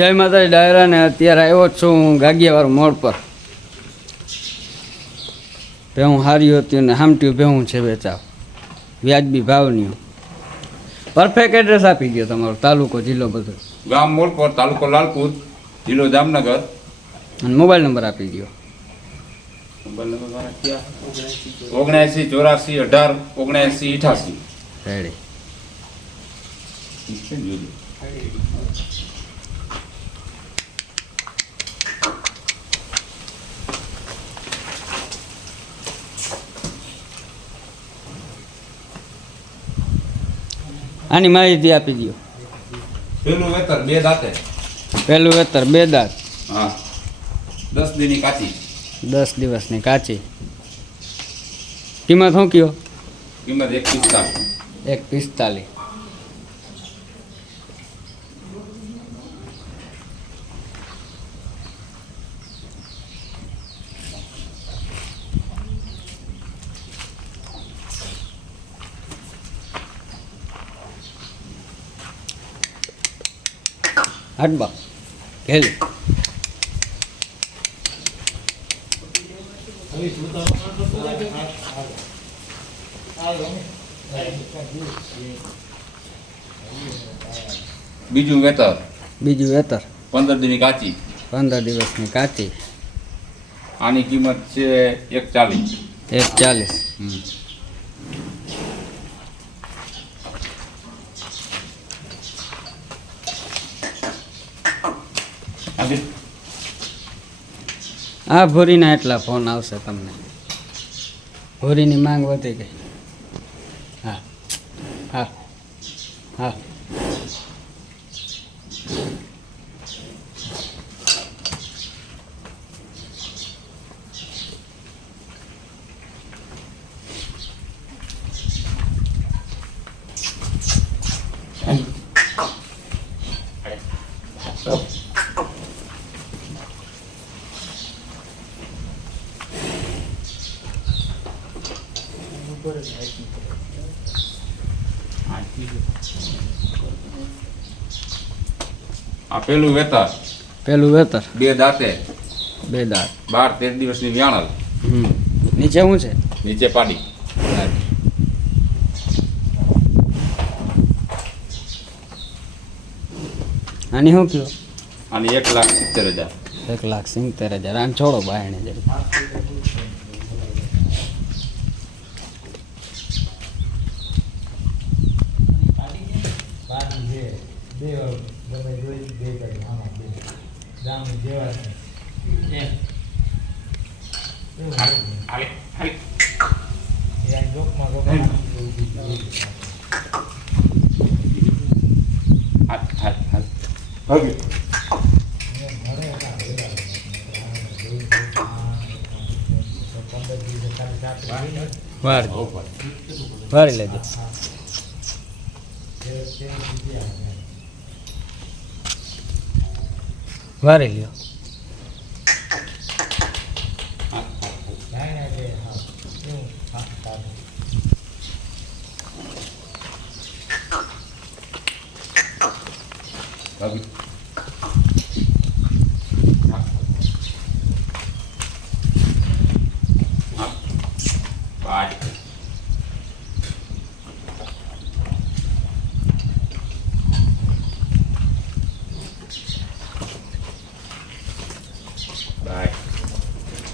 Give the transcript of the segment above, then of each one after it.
જય માતાજી ડાયરા ને અત્યારે આવ્યો જ છું હું ગાગિયાવાળા મોડ પર. ભેહું હારી હતી ને હામટ્યું ભેહું છે વેચાવ વ્યાજબી ભાવની. પરફેક્ટ એડ્રેસ આપી ગયો તમારો, તાલુકો જિલ્લો બધો. ગામ મોલપોર, તાલુકો લાલપુર, જિલ્લો જામનગર. અને મોબાઈલ નંબર આપી ગયો. મોબાઈલ નંબર મારા ક્યાં? 79 84 18 79 88. રેડી. આની માહિતી આપી દો. પેલું વેતર 2 દાંતે. પહેલું વેતર 2 દાંત. હા, 10 દીની કાચી. 10 દિવસની કાચી. કિંમત શું કયો? કિંમત 145. 145. હટબા ખેલી બીજું વેતર 15 દીની કાચી. 15 દિવસની કાચી. આની કિંમત છે 140. 140. આ ભૂરીના એટલા ફોન આવશે તમને. ભૂરીની માંગ વધી ગઈ. હા હા હા. આ પેલું વેતર 2 દાંતે. 2 દાંત. 12-13 દિવસની વ્યાણલ. નીચે શું છે? નીચે પાડી. આની શું કયો? આની 1,70,000. 1,70,000. આને છોડો બાયણે જરી. વારી લેજો. વારી લ્યો.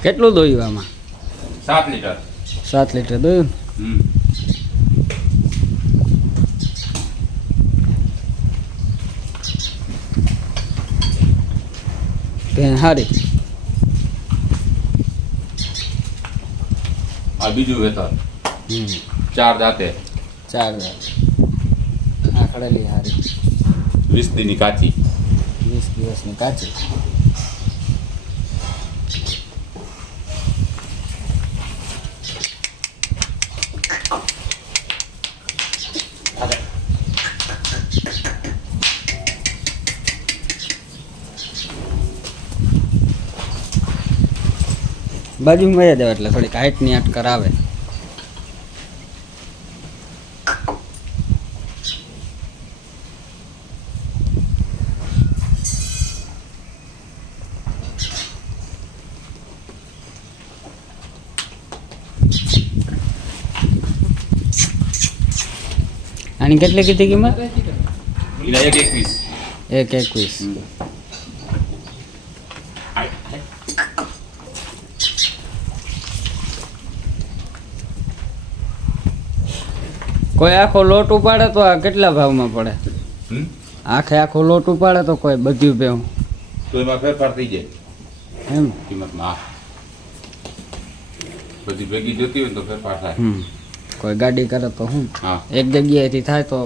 કેટલું દોયું આમાં? 7 લીટર. 7 લીટર દોયું. તે હારી. આ બીજું વેતર 4 દાંતે. 4 દાંત. આખડેલી હારી. 20 દીની કાચી. 20 દિવસની કાચી. બાજુમાં વયા જાવ એટલે થોડીક હાઈટની અટકર આવે. આની કેટલી કીધી કિંમત? એના 1.21. 1.21. કોઈ આખો લોટ ઉપાડે તો આ કેટલા ભાવમાં પડે? આખો લોટ ઉપાડે તો કોઈ બધું ભેવું તો એમાં ફેરફાર થઈ જાય એમ? કિંમતમાં. બધી ભેગી જોતી હોય ને તો ફેરફાર થાય. કોઈ ગાડી કરે તો શું હા. એક જગ્યાએથી થાય તો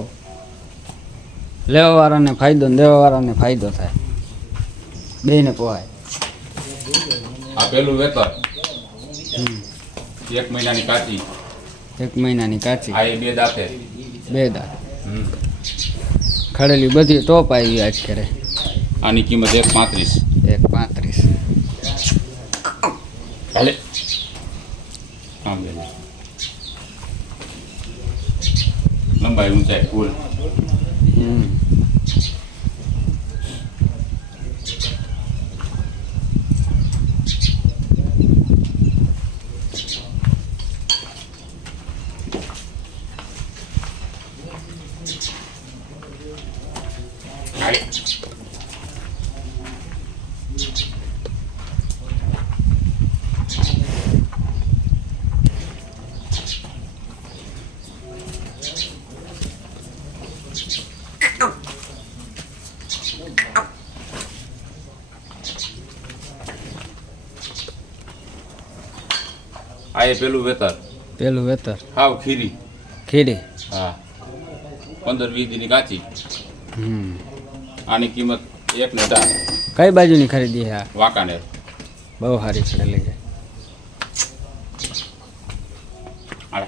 લેવાવાળાને ફાયદો ને દેવાવાળાને ફાયદો થાય, બેયને પોહાય. આ પેલું વેતર 1 મહિનાની કાચી. 1 મહિનાની કાચી. આ એ 2 દાંતે. 2 દાંત. ખડેલી બધી ટોપ આવી આજ કરે. આની કિંમત 1.35. 1.35. હાલે આમ લે. લંબાઈ ઊંચાઈ ફૂલ. આ એ પેલું વેતર. પેલું વેતર હાવ ખીરી. ખીરી. હા 15-20 દીની કાચી. આની કિંમત 1.4. કઈ બાજુની ખરીદી છે આ? વાંકાનેર. બહુ સારી ખરીદી છે. હાલે.